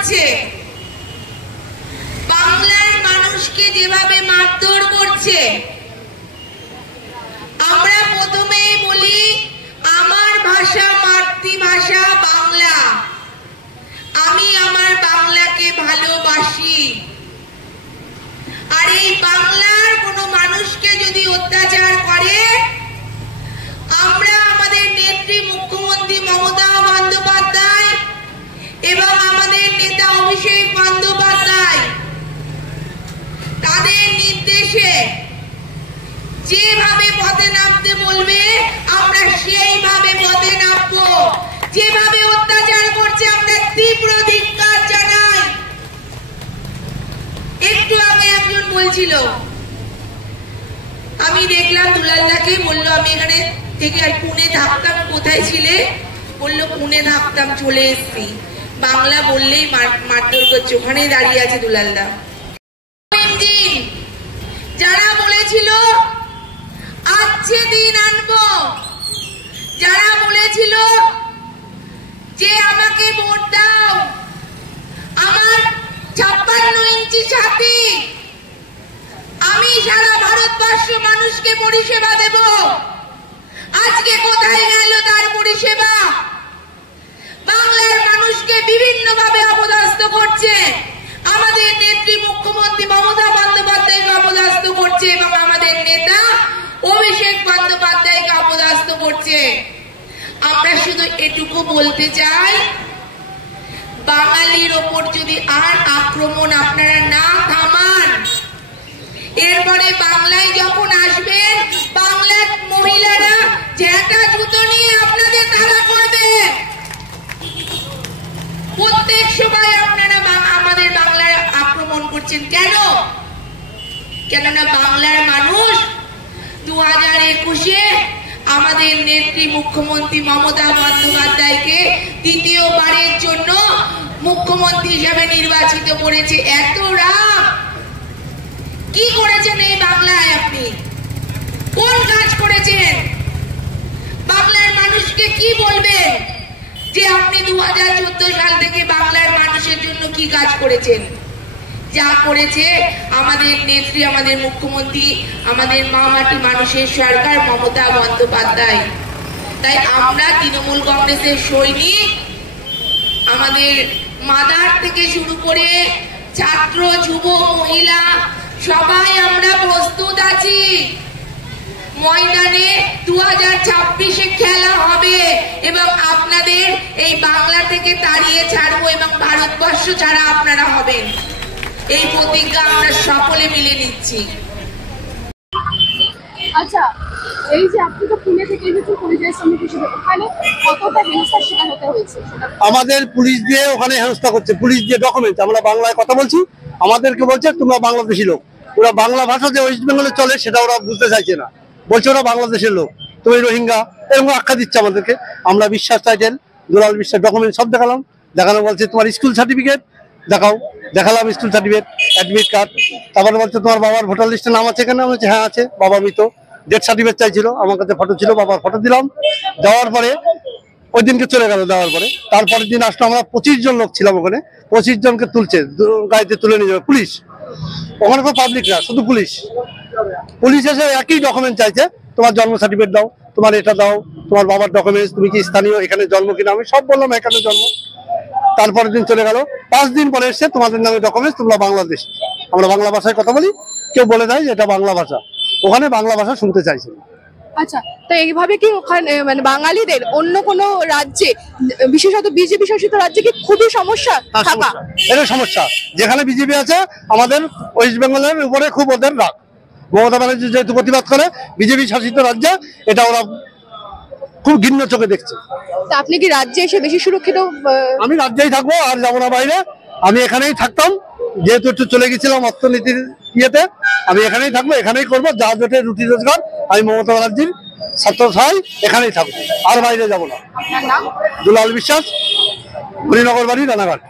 করছে, বাংলার মানুষকে যেভাবে মারধর করছে, আমরা প্রথমেই বলি আমার ভাষা মাতৃভাষা বাংলা, আমি আমার বাংলাকে ভালোবাসি। আর এই বাংলার কোনো মানুষকে যদি অত্যাচার করে, আমরা আমাদের নেত্রী মুখ্যমন্ত্রী মমতা বন্দ্যোপাধ্যায় এবং আমাদের নেতা অভিষেক বন্দ্যোপাধ্যায় তাদের নির্দেশে যেভাবে পথে নামতে বলবে আমরা সেইভাবে পথে নামবো। যেভাবে অত্যাচার করছে আমরা তীব্র ধিক্কার জানাই। একটু আগে একজন বলছিল, আমি দেখলাম দুলালদাকে, বললো আমি এখানে থেকে আর পুনে থাকতাম, কোথায় ছিলে? বললো পুনে থাকতাম, চলে এসছি। বাংলা বললেই মারধর করছে, ওখানে দাঁড়িয়ে আছে দুলালদা। যারা বলেছিল আজকে দিন আনবো, যারা বলেছিল যে আমাকে ভোট দাও, আমার 56 ইঞ্চি ছাতি, আমি সারা ভারতবর্ষ মানুষকে পরিষেবা দেব, আজকে কোথায় গেল তার পরিষেবা? বাংলার মানুষকে বিভিন্ন ভাবে অপদস্থ করছে, আমাদের নেত্রী মুখ্যমন্ত্রী মমতা বন্দ্যোপাধ্যায়কে অপদস্থ করছে এবং আমাদের নেতা অভিষেক বন্দ্যোপাধ্যায়কে অপদস্থ করছে। আমরা শুধু এটুকু বলতে চাই, বাঙালির ওপর যদি আর আক্রমণ আপনারা না থামান, এরপরে বাংলায় যখন আসবেন, বাংলার মহিলারা ঝেঁটা জুতো নিয়ে আপনাদের তাড়া করবে। প্রত্যেক সময় আপনারা আমাদের বাংলার আক্রমণ করছেন কেন? কেননা বাংলার মানুষ 2021-এ আমাদের নেত্রী মুখ্যমন্ত্রী মমতা বন্দ্যোপাধ্যায়কে দ্বিতীয়বারের জন্য মুখ্যমন্ত্রী হিসাবে নির্বাচিত করেছে। এত রাগ কি করেছেন এই বাংলায়? আপনি কোন কাজ করেছেন? বাংলার মানুষকে কি বলবেন যে আপনি 2014 সাল থেকে বাংলার মানুষের জন্য কি কাজ করেছেন? যা করেছে আমাদের নেত্রী, আমাদের মুখ্যমন্ত্রী, আমাদের মা মাটি মানুষের সরকার মমতা বন্দ্যোপাধ্যায়। তাই আমরা তৃণমূল কংগ্রেসের সৈনিক, আমাদের মাদার থেকে শুরু করে ছাত্র, যুব, মহিলা সবাই আমরা প্রস্তুত আছি। ময়দানে 2026-এ খেলা হবে এবং আপনাদের এই বাংলা থেকে তাড়িয়ে ছাড়বো এবং ভারতবর্ষ ছাড়া আপনারা হবেন, এই প্রতিজ্ঞা আমরা সকলে মিলে নিচ্ছি। আচ্ছা, এই যে আপনি তো পুনে থেকে এসেছেন পরিযায়ী শ্রমিক হিসেবে, ওখানে কতটা হেনস্থার শিকার হতে হয়েছে? আমাদের পুলিশ দিয়ে ওখানে হেনস্থা করছে, পুলিশ দিয়ে ডকুমেন্ট, আমরা বাংলায় কথা বলছি, আমাদেরকে বলছে তোমরা বাংলাদেশি লোক। ওরা বাংলা ভাষা যে ওয়েস্ট বেঙ্গলে চলে সেটা ওরা বুঝতে চাইছে না, বলছে ওরা বাংলাদেশের লোক, তুমি রোহিঙ্গা, এরকম আখ্যা দিচ্ছে আমাদেরকে। আমরা বিশ্বাস টাইটেল, দুলাল বিশ্বাস ডকুমেন্ট সব দেখালাম, দেখানো বলছে তোমার স্কুল সার্টিফিকেট দেখাও, দেখালাম স্কুল সার্টিফিকেট, অ্যাডমিট কার্ড। তারপরে বলছে তোমার বাবার ভোটার লিস্টে নাম আছে কেন? বলছে হ্যাঁ আছে। বাবা মৃত, ডেথ সার্টিফিকেট চাইছিল, আমার কাছে ফটো ছিল, বাবার ফটো দিলাম। দেওয়ার পরে ওই দিনকে চলে গেল। দেওয়ার পরে তারপরের দিন আসলো, আমরা 25 জন লোক ছিলাম ওখানে, 25 জনকে তুলছে, গাড়িতে তুলে নিয়ে যাবে পুলিশ। ওখানে কোনো পাবলিক না, শুধু পুলিশ। পুলিশ এসে একই ডকুমেন্ট চাইছে, তোমার জন্ম সার্টিফিকেট দাও, তোমার এটা দাও, তোমার বাবার ডকুমেন্টস, তুমি কি স্থানীয়, এখানে জন্ম কিনা। আমি সব বললাম এখানে জন্ম। তারপরের দিন চলে গেল, 5 দিন পরে এসে তোমাদের নামে ডকুমেন্টস, তোমরা বাংলাদেশ। আমরা বাংলা ভাষায় কথা বলি, কেউ বলে দেয় যে এটা বাংলা ভাষা, ওখানে বাংলা ভাষা শুনতে চাইছে। আচ্ছা, তো এইভাবে কি ওখানে মানে বাঙালিদের অন্য কোনো রাজ্যে, বিশেষত বিজেপি শাসিত রাজ্যে কি খুবই সমস্যা থাকা? এটা সমস্যা, যেখানে বিজেপি আছে আমাদের ওয়েস্ট বেঙ্গলের উপরে খুব ওদের রাগ। মমতা ব্যানার্জি যেহেতু প্রতিবাদ করে বিজেপি শাসিত রাজ্যে, এটা ওরা খুব ঘৃণ্য চোখে দেখছে। তা আপনি কি রাজ্যে এসে বেশি সুরক্ষিত? আমি রাজ্যেই থাকবো, আর যাবো না বাইরে, আমি এখানেই থাকতাম। যেহেতু একটু চলে গেছিলাম অর্থনীতির ইয়েতে, আমি এখানেই থাকবো, এখানেই করবো, যা জোটে রুটি রোজগার। আমি মমতা ব্যানার্জির ছাত্র সবাই এখানেই থাকবো, আর বাইরে যাবো না। দুলাল বিশ্বাস, হরিনগর বাড়ি, রানাঘাট।